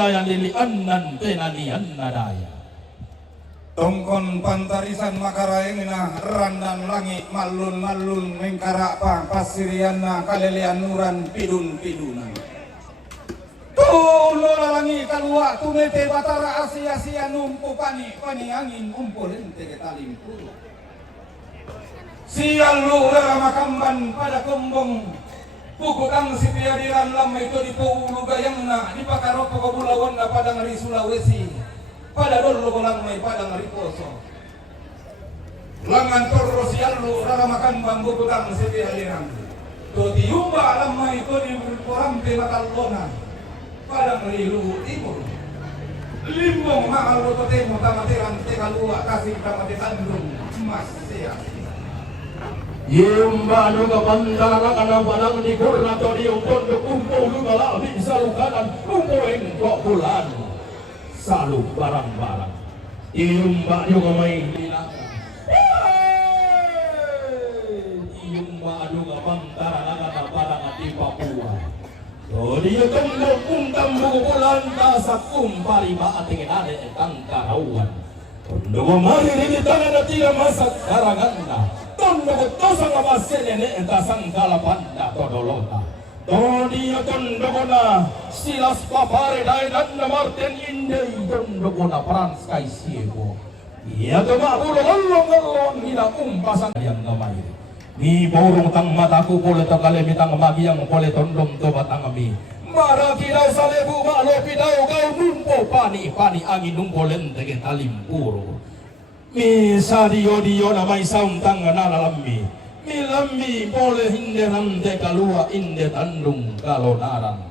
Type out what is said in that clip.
pandayan lili annan tenanian nadaya. Tongkon pantarisan makaraeng na randan langit malun-malun mengkara pa pasirian na kalelian nuran pidun-pidunan. Tulo lalangi kalua tumete batara asia-asia numpu pani angin umpul ente ketalimpu. Sial lu ramakamban pada kombong pukutang si piadiran lama itu di puulu gayangna di pakaroko kabulawan na pada ngari Sulawesi. Pada dulu kolang may padang riposo langan torro sialu rara makan bambu kutang sepi aliran to tiumba alam may to di korampe matalona padang rilu timur limbong maal to temo tamatiran tekalua kasih tamati tandung mas sia Yumba nu kapandara kana padang di kurna to di umpon do kumpo lu kala bisa lukanan kumpo engkok bulan salub barang-barang iumba juga may dilaka iumba juga pantara nakata parang at Papua so dia tumbo kungkam bukulan kasak kumpari ba ating ade etang karawan tondo mari di tangan na tiga masak karanganda tondo tosang amasene etasang kalapanda todolota Dia tondogona silas papare dainan na Martin Inday tondogona Frans Kaisiego. Ia tumakulo ngolong nila umpasan yang gamay. Ni borong tang mataku pole to kalimitang magiang pole tondom to batang ami. Maraki daw sa lebu malopi daw kau numpo pani angin numpo lente talimpuro. Misa dio na may sauntang nalalami. Milambi boleh inde ramde kalua inde tandung kalonaran